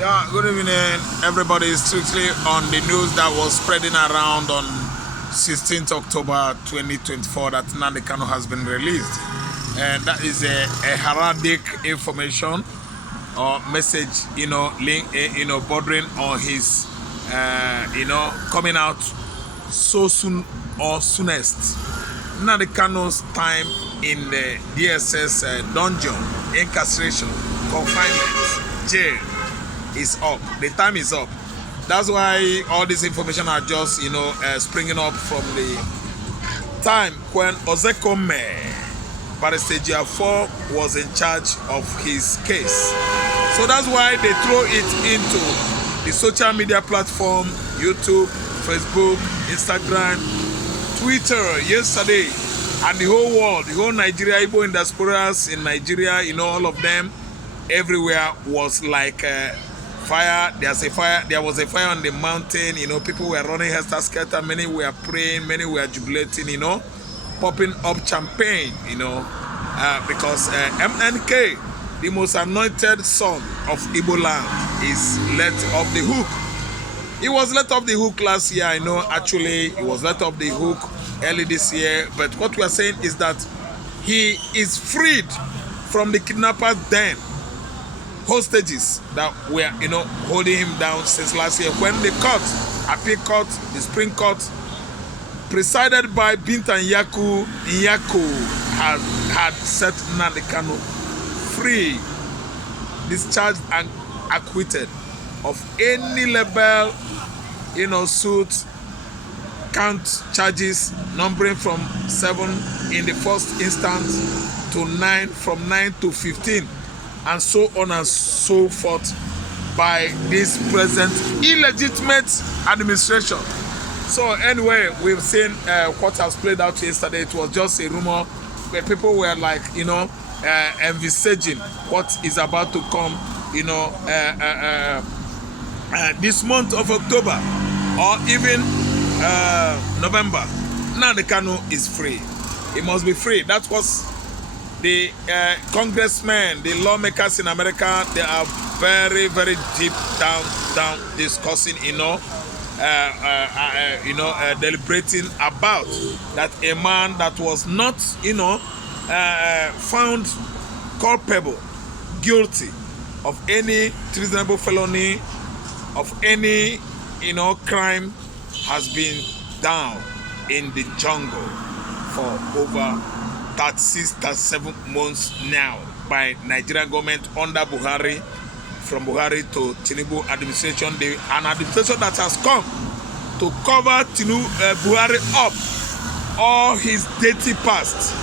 Yeah, good evening, everybody. Is strictly on the news that was spreading around on 16th October 2024 that Nnamdi Kanu has been released. And that is a heraldic information or message, link, bordering on his, coming out so soon or soonest. Nnamdi Kanu's time in the DSS dungeon, incarceration, confinement, jail is up. The time is up. That's why all this information are just, springing up from the time when Ozekome, Barrister 4, was in charge of his case. So that's why they throw it into the social media platform, YouTube, Facebook, Instagram, Twitter yesterday, and the whole world, the whole Nigeria, Igbo in diasporas in Nigeria, all of them, everywhere was like fire. There was a fire on the mountain. People were running helter-skelter. Many were praying. Many were jubilating. Popping up champagne. Because MNK, the most anointed son of Igbo land, is let off the hook. He was let off the hook last year. Actually, he was let off the hook early this year. But what we are saying is that he is freed from the kidnappers' den. Hostages that were, holding him down since last year when the court, appeal court, the Supreme Court, presided by Binta Nyako, had set Nnamdi Kanu free, discharged and acquitted of any level, suit, count charges numbering from 7 in the first instance to 9, from 9 to 15. And so on and so forth by this present illegitimate administration. So anyway, we've seen what has played out yesterday. It was just a rumor where people were like, envisaging what is about to come, this month of October or even November. Nnamdi Kanu is free. He must be free. That was the congressmen, the lawmakers in America. They are very, very deep down discussing, deliberating about that a man that was not, found culpable, guilty of any treasonable felony, of any, crime, has been down in the jungle for over 36-37 months now by Nigerian government under Buhari, from Buhari to Tinubu administration, an administration that has come to cover Buhari up, all his dirty past,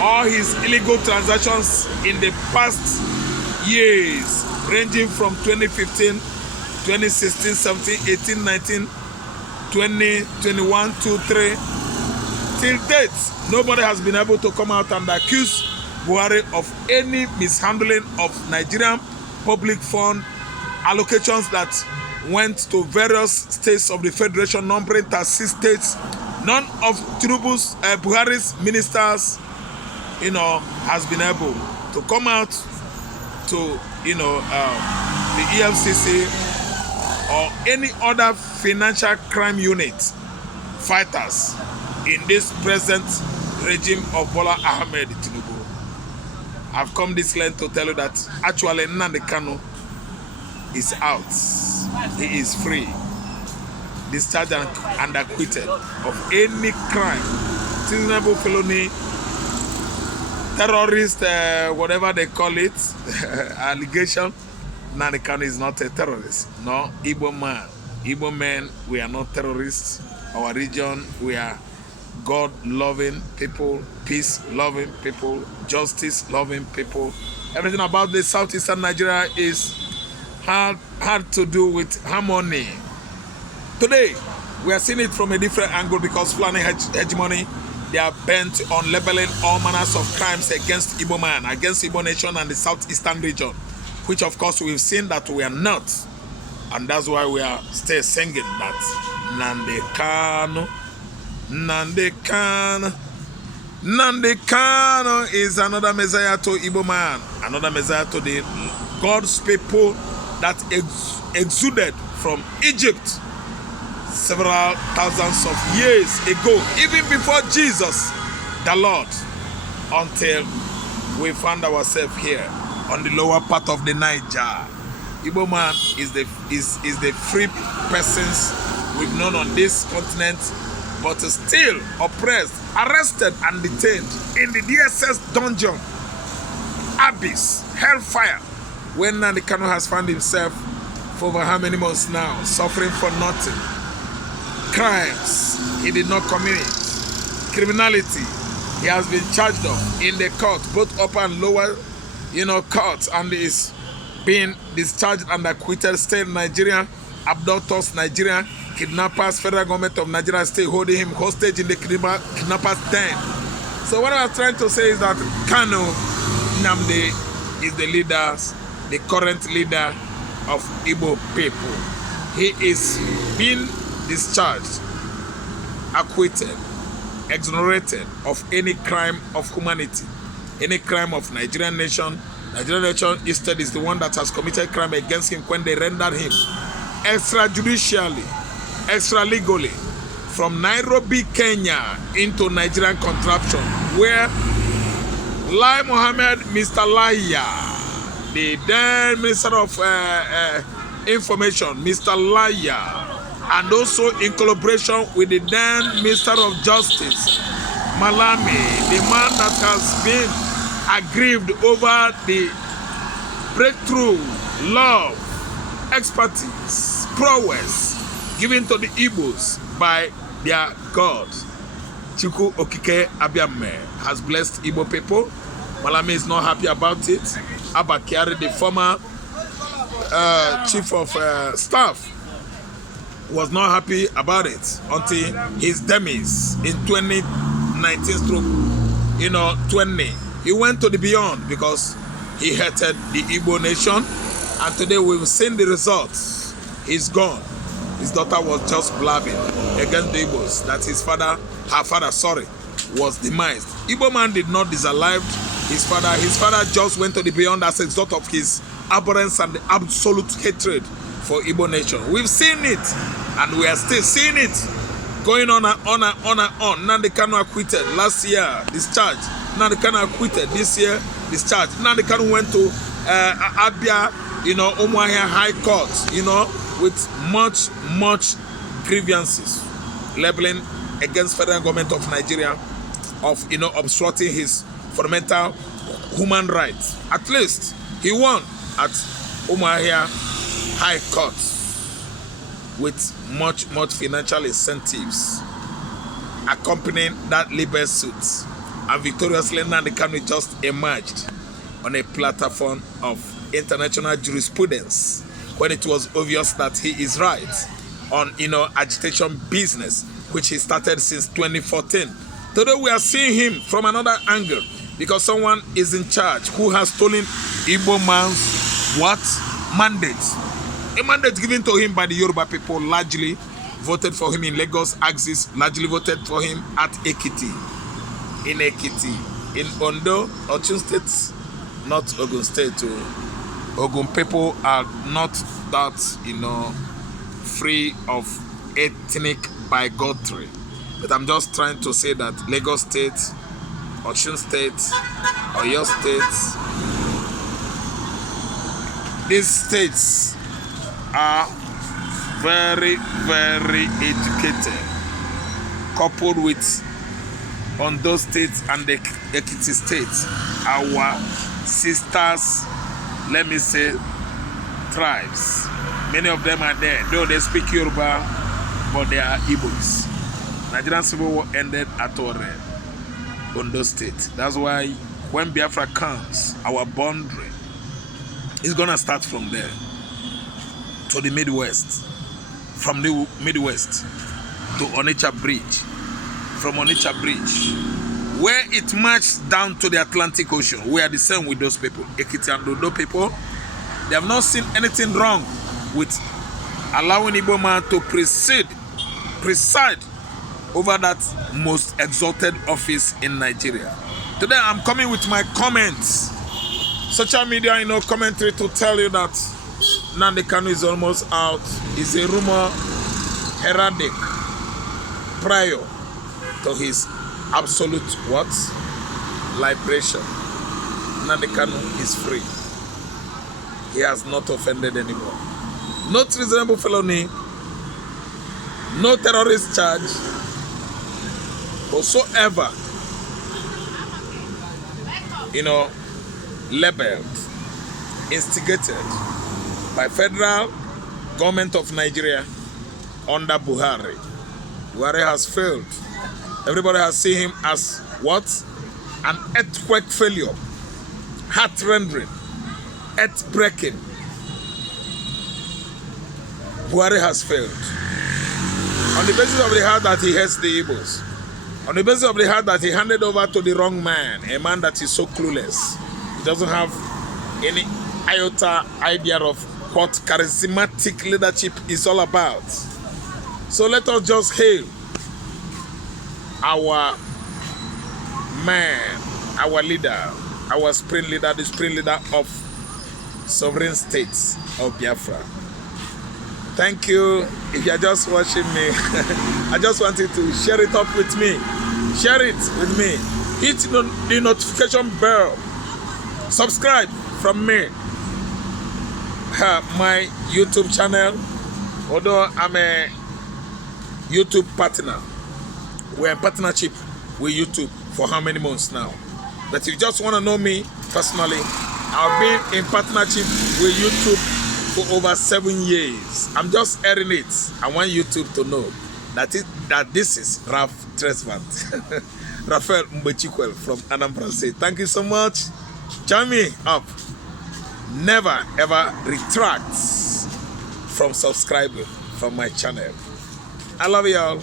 all his illegal transactions in the past years, ranging from 2015, 2016, 17, 18, 19, 20, 21, 23, till date. Nobody has been able to come out and accuse Buhari of any mishandling of Nigerian public fund allocations that went to various states of the Federation, numbering 36 states. None of Tinubu's, Buhari's ministers, has been able to come out to, the EFCC or any other financial crime unit fighters in this present regime of Bola Ahmed Tinubu. I've come this length to tell you that actually Nnamdi Kanu is out. He is free, discharged and acquitted of any crime, treasonable felony, terrorist, whatever they call it, allegation. Nnamdi Kanu is not a terrorist. No, Igbo man. Igbo men, we are not terrorists. Our region, we are God-loving people, peace-loving people, justice-loving people. Everything about the southeastern Nigeria is hard to do with harmony. Today, we are seeing it from a different angle because Fulani hegemony, they are bent on leveling all manners of crimes against Igbo man, against Igbo nation and the southeastern region, which of course we've seen that we are not. And that's why we are still singing that Nnamdi Kanu, Nnamdi Kanu, Nnamdi Kanu is another Messiah to Igbo man, another Messiah to the God's people that exuded from Egypt several thousands of years ago, even before Jesus, the Lord, until we found ourselves here on the lower part of the Niger. Igbo man is the free persons we've known on this continent, but still oppressed, arrested, and detained in the DSS dungeon, abyss, hellfire, when Nnamdi Kanu has found himself for over how many months now, suffering for nothing. Crimes he did not commit, criminality he has been charged of in the court, both upper and lower, courts, and is being discharged and acquitted. Stay in Nigeria, abductors, Nigeria, kidnappers, federal government of Nigeria stay holding him hostage in the kidnappers' den. So what I was trying to say is that Kanu Nnamdi is the current leader of Igbo people. He is being discharged, acquitted, exonerated of any crime of humanity, any crime of Nigerian nation. Nigerian nation instead is the one that has committed crime against him when they rendered him extrajudicially, extra-legally, from Nairobi, Kenya, into Nigerian contraption, where Lai Mohammed, Mr. Laya, the then Minister of Information, Mr. Laya, and also in collaboration with the then Minister of Justice, Malami, the man that has been aggrieved over the breakthrough, love, expertise, prowess given to the Igbos by their God. Chukwu Okike Abiame has blessed Igbo people. Malami is not happy about it. Abba Kyari, the former chief of staff, was not happy about it until his demise in 2019-20. He went to the beyond because he hated the Igbo nation, and today we've seen the results. He's gone. His daughter was just blabbing against the Igbos that her father, was demised. Igbo man did not disalive his father. His father just went to the beyond as a result of his abhorrence and the absolute hatred for Igbo nation. We've seen it, and we are still seeing it going on and on and on and on. Nnamdi Kanu acquitted last year, discharged. Nnamdi Kanu acquitted this year, discharged. Nnamdi Kanu went to Abia, Umuahia High Court, with much grievances, labeling against federal government of Nigeria of obstructing his fundamental human rights. At least he won at Umuahia High Court with much financial incentives accompanying that labor suit, and victoriously Nnamdi Kanu just emerged on a platform of international jurisprudence when it was obvious that he is right on agitation business, which he started since 2014. Today we are seeing him from another angle because someone is in charge who has stolen Igbo man's mandate. A mandate given to him by the Yoruba people, largely voted for him in Lagos, Axis, largely voted for him at Ekiti. In Ekiti, in Ondo, Ochun State, not Ogun State. Ogun people are not that, free of ethnic bigotry. But I'm just trying to say that Lagos State, Ochun State, Oyo State, these states are very educated, coupled with Ondo State and the Ekiti State, our sisters, let me say, tribes. Many of them are there, though they speak Yoruba, but they are Igbos. Nigerian Civil War ended at Ore, Ondo State. That's why when Biafra comes, our boundary is gonna start from there to the Midwest, from the Midwest to Onitsha Bridge, from Onitsha Bridge, where it marches down to the Atlantic Ocean. We are the same with those people, Ekiti and Ondo people. They have not seen anything wrong with allowing Igbo man to preside over that most exalted office in Nigeria. Today I'm coming with my comments, social media, commentary, to tell you that Nnamdi Kanu is almost out is a rumor heraldic prior to his absolute what? Liberation. Nnamdi Kanu is free. He has not offended anymore. No treasonable felony, no terrorist charge whatsoever, labeled, instigated by federal government of Nigeria under Buhari. Buhari has failed. Everybody has seen him as what? An earthquake failure, heart-rendering, earth-breaking. Buhari has failed. On the basis of the heart that he hates the Igbos. On the basis of the heart that he handed over to the wrong man, a man that is so clueless. He doesn't have any iota idea of what charismatic leadership is all about. So let us just hail our man, our leader, our supreme leader, the supreme leader of sovereign states of Biafra. Thank you. If you are just watching me, I just wanted to share it up with me. Share it with me. Hit the notification bell. Subscribe from me. My YouTube channel, although I'm a YouTube partner, we're in partnership with YouTube for how many months now? But if you just want to know me personally, I've been in partnership with YouTube for over 7 years. I'm just airing it. I want YouTube to know that this is Raf Tresvant. Raphael Mbechikwel from Anambra State. Thank you so much. Join me up. Never ever retract from subscribing from my channel. I love you all.